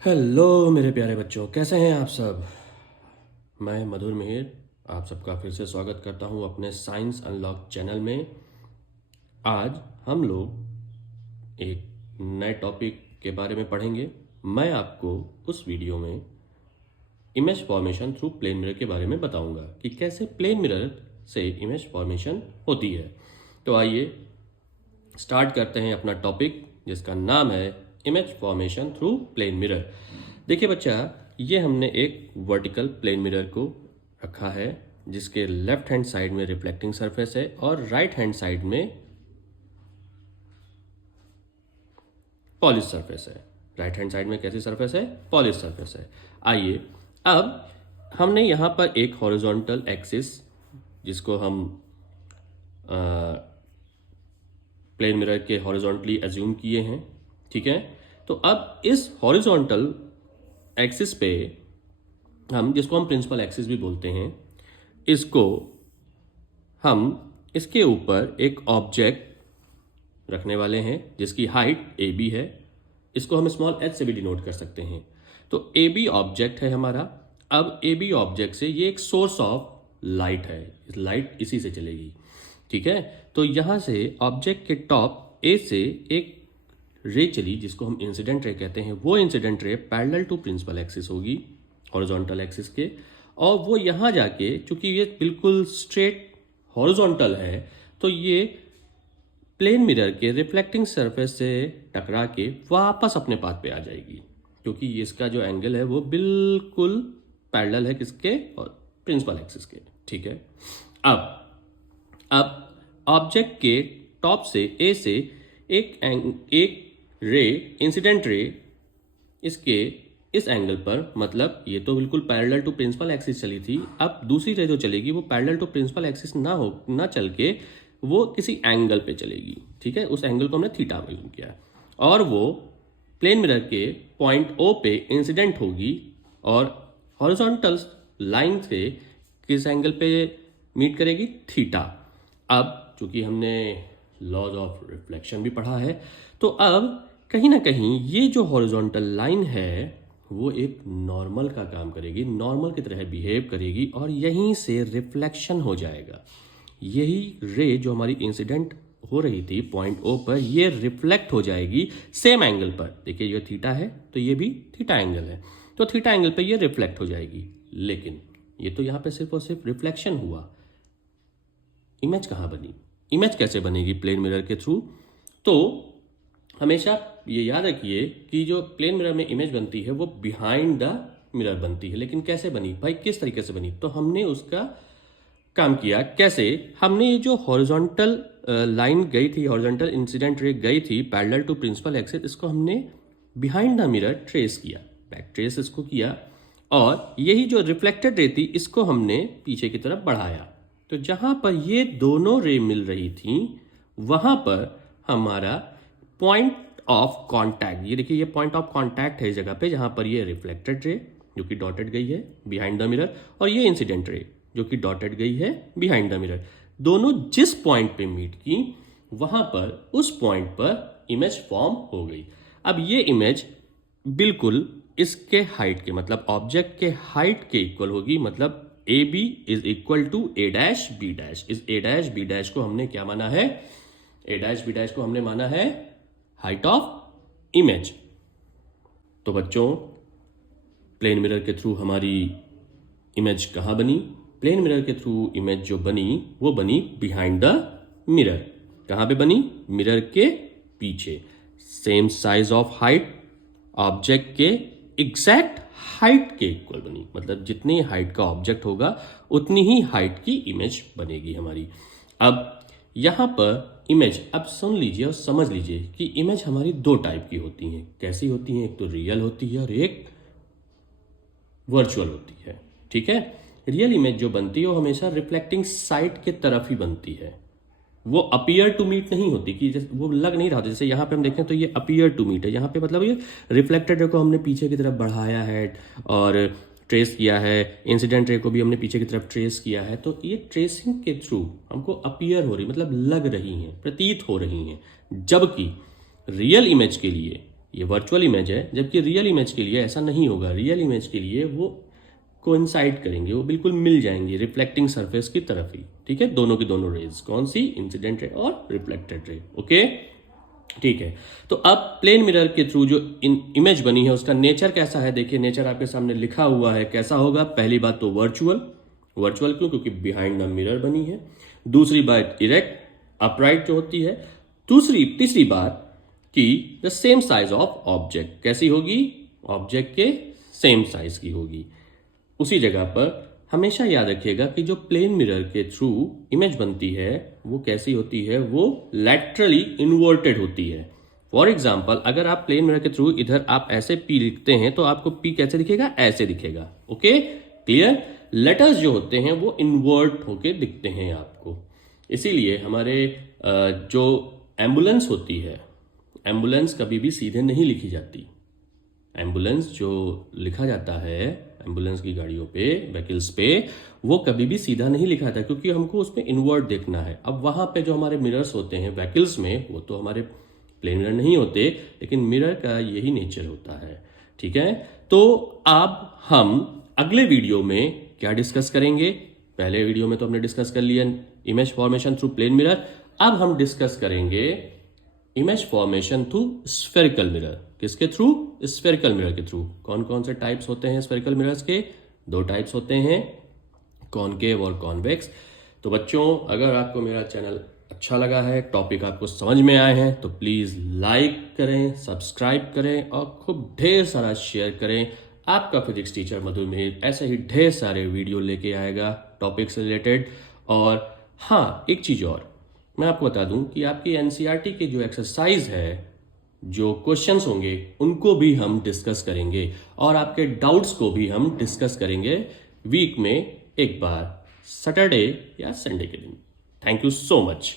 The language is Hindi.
हेलो मेरे प्यारे बच्चों, कैसे हैं आप सब। मैं मधुर मिहिर आप सबका फिर से स्वागत करता हूं अपने साइंस अनलॉक चैनल में। आज हम लोग एक नए टॉपिक के बारे में पढ़ेंगे। मैं आपको उस वीडियो में image formation through plane mirror के बारे में बताऊंगा कि कैसे प्लेन मिरर से इमेज फॉर्मेशन होती है। तो आइए स्टार्ट करते हैं अपना टॉपिक, जिसका नाम है image formation through plane mirror. देखिए बच्चा, ये हमने एक वर्टिकल प्लेन मिरर को रखा है जिसके लेफ्ट हैंड साइड में रिफ्लेक्टिंग सरफेस है और राइट हैंड साइड में पॉलिश सरफेस है। राइट हैंड साइड में कैसी सरफेस है? पॉलिश सरफेस है। आइए, अब हमने यहाँ पर एक हॉरिजॉन्टल एक्सिस, जिसको हम प्लेन मिरर के हॉरिजॉन्टली एज्यूम किए हैं, ठीक है। तो अब इस हॉरिजॉन्टल एक्सिस पे जिसको हम प्रिंसिपल एक्सिस भी बोलते हैं, इसको हम इसके ऊपर एक ऑब्जेक्ट रखने वाले हैं जिसकी हाइट ए बी है। इसको हम स्मॉल एच से भी डिनोट कर सकते हैं। तो ए बी ऑब्जेक्ट है हमारा। अब ए बी ऑब्जेक्ट से ये एक सोर्स ऑफ लाइट है, लाइट इसी से चलेगी, ठीक है। तो यहां से ऑब्जेक्ट के टॉप ए से एक रे चली जिसको हम इंसिडेंट रे कहते हैं। वो incident ray parallel to principal axis होगी, हॉरिजॉन्टल एक्सिस के, और वो यहां जाके, चूंकि ये बिल्कुल स्ट्रेट हॉरिजॉन्टल है, तो ये प्लेन मिरर के रिफ्लेक्टिंग सरफेस से टकरा के वापस अपने पाथ पे आ जाएगी, क्योंकि इसका जो एंगल है वो बिल्कुल पैरेलल है किसके? और प्रिंसिपल एक्सिस के, ठीक है। अब ऑब्जेक्ट के टॉप से ए से एक रे, इंसिडेंट रे, इसके इस एंगल पर, मतलब ये तो बिल्कुल पैरेलल टू प्रिंसिपल एक्सिस चली थी। अब दूसरी रे जो चलेगी वो पैरेलल टू प्रिंसिपल एक्सिस ना चल के वो किसी एंगल पे चलेगी, ठीक है। उस एंगल को हमने थीटा मालूम किया, और वो प्लेन मिरर के पॉइंट ओ पे इंसिडेंट होगी और हॉरिजॉन्टल लाइन से किस एंगल पे मीट करेगी? थीटा। अब चूंकि हमने लॉज ऑफ रिफ्लेक्शन भी पढ़ा है, तो अब कहीं ना कहीं ये जो हॉरिजॉन्टल लाइन है वो एक नॉर्मल का काम करेगी, नॉर्मल की तरह बिहेव करेगी, और यहीं से रिफ्लेक्शन हो जाएगा। यही रे जो हमारी इंसिडेंट हो रही थी पॉइंट ओ पर, ये रिफ्लेक्ट हो जाएगी सेम एंगल पर। देखिए, ये थीटा है तो ये भी थीटा एंगल है, तो थीटा एंगल पर ये रिफ्लेक्ट हो जाएगी। लेकिन ये तो यहाँ पे सिर्फ और सिर्फ रिफ्लेक्शन हुआ, इमेज कहाँ बनी? इमेज कैसे बनेगी प्लेन मिरर के थ्रू? तो हमेशा ये याद रखिए कि जो प्लेन मिरर में इमेज बनती है वो बिहाइंड द मिरर बनती है। लेकिन कैसे बनी भाई, किस तरीके से बनी? तो हमने उसका काम किया। कैसे? हमने ये जो हॉरिजॉन्टल लाइन गई थी, हॉरिजॉन्टल इंसिडेंट रे गई थी पैरेलल टू प्रिंसिपल एक्सिस, इसको हमने बिहाइंड द मिरर ट्रेस किया, बैक ट्रेस इसको किया, और यही जो रिफ्लेक्टेड रे थी इसको हमने पीछे की तरफ बढ़ाया। तो जहां पर ये दोनों रे मिल रही थी वहां पर हमारा पॉइंट ऑफ कांटेक्ट, ये देखिए, ये पॉइंट ऑफ कांटेक्ट है इस जगह पे जहां पर ये रिफ्लेक्टेड रे जो कि डॉटेड गई है बिहाइंड द मिरर, और ये इंसिडेंट रे जो कि डॉटेड गई है बिहाइंड द मिरर। दोनों जिस पॉइंट पे मीट की वहां पर, उस पॉइंट पर इमेज फॉर्म हो गई। अब ये इमेज बिल्कुल इसके हाइट के, मतलब ऑब्जेक्ट के हाइट के इक्वल होगी। मतलब A B is equal to A dash B dash. इस ए डैश बी डैश को हमने क्या माना है? ए डैश बी डैश को हमने माना है हाइट ऑफ इमेज। तो बच्चों, प्लेन मिरर के थ्रू हमारी इमेज कहाँ बनी? प्लेन मिरर के थ्रू इमेज जो बनी वो बनी बिहाइंड द मिरर। कहाँ पे बनी? मिरर के पीछे। Same size of height, object के एग्जैक्ट हाइट के इक्वल बनी। मतलब जितनी हाइट का ऑब्जेक्ट होगा उतनी ही हाइट की इमेज बनेगी हमारी। अब यहां पर इमेज, अब सुन लीजिए और समझ लीजिए कि इमेज हमारी दो टाइप की होती हैं। कैसी होती हैं? एक तो रियल होती है और एक वर्चुअल होती है, ठीक है। रियल इमेज जो बनती है वो हमेशा रिफ्लेक्टिंग साइड के तरफ ही बनती है। वो अपीयर टू मीट नहीं होती, कि वो लग नहीं रहा था। जैसे यहाँ पे हम देखें तो ये अपीयर टू मीट है, यहाँ पे मतलब ये रिफ्लेक्टेड रे को हमने पीछे की तरफ बढ़ाया है और ट्रेस किया है, इंसिडेंट रे को भी हमने पीछे की तरफ ट्रेस किया है। तो ये ट्रेसिंग के थ्रू हमको अपीयर हो रही, मतलब लग रही हैं, प्रतीत हो रही हैं। जबकि रियल इमेज के लिए ये वर्चुअल इमेज है, जबकि रियल इमेज के लिए ऐसा नहीं होगा। रियल इमेज के लिए वो कोइंसाइड करेंगे, वो बिल्कुल मिल जाएंगे रिफ्लेक्टिंग सरफेस की तरफ ही, ठीक है, दोनों की दोनों रेज, कौन सी, इंसिडेंट रे और रिफ्लेक्टेड रे। ओके, ठीक है। तो अब प्लेन मिरर के थ्रू जो इमेज बनी है उसका नेचर कैसा है, देखिए नेचर आपके सामने लिखा हुआ है, कैसा होगा। पहली बात तो वर्चुअल, वर्चुअल क्यों, क्योंकि बिहाइंड द मिरर बनी है। दूसरी बात इरेक्ट, अपराइट जो होती है। तीसरी बात कि the same size of object, कैसी होगी, ऑब्जेक्ट के सेम साइज की होगी। उसी जगह पर हमेशा याद रखिएगा कि जो प्लेन मिरर के थ्रू इमेज बनती है वो कैसी होती है, वो लैटरली इन्वर्टेड होती है। फॉर एग्जाम्पल, अगर आप प्लेन मिरर के थ्रू इधर आप ऐसे पी लिखते हैं तो आपको पी कैसे दिखेगा, ऐसे दिखेगा। Okay, clear. लेटर्स जो होते हैं वो इन्वर्ट होके दिखते हैं आपको। इसीलिए हमारे जो एम्बुलेंस होती है, एम्बुलेंस कभी भी सीधे नहीं लिखी जाती। एम्बुलेंस जो लिखा जाता है एम्बुलेंस की गाड़ियों पे, व्हीकल्स पे, वो कभी भी सीधा नहीं लिखा था, क्योंकि हमको उसमें इन्वर्ट देखना है। अब वहां पे जो हमारे मिरर्स होते हैं व्हीकल्स में, वो तो हमारे प्लेन मिरर नहीं होते, लेकिन मिरर का यही नेचर होता है, ठीक है। तो अब हम अगले वीडियो में क्या डिस्कस करेंगे, पहले वीडियो में तो हमने डिस्कस कर लिया image formation through plane mirror, अब हम डिस्कस करेंगे image formation through spherical mirror. किसके थ्रू, स्फेरिकल मिरर के थ्रू। कौन कौन से टाइप्स होते हैं स्फेरिकल मिरर्स के, 2 टाइप्स होते हैं, कॉनकेव और कॉन्वेक्स। तो बच्चों, अगर आपको मेरा चैनल अच्छा लगा है, टॉपिक आपको समझ में आए हैं, तो प्लीज लाइक करें, सब्सक्राइब करें और खूब ढेर सारा शेयर करें। आपका फिजिक्स टीचर मधुर मिहिर ऐसे ही ढेर सारे वीडियो लेके आएगा टॉपिक से रिलेटेड। और हाँ, एक चीज और मैं आपको बता दूं कि आपकी एनसीईआरटी की जो एक्सरसाइज है, जो क्वेश्चंस होंगे, उनको भी हम डिस्कस करेंगे और आपके डाउट्स को भी हम डिस्कस करेंगे वीक में एक बार, सैटरडे या संडे के दिन। Thank you so much.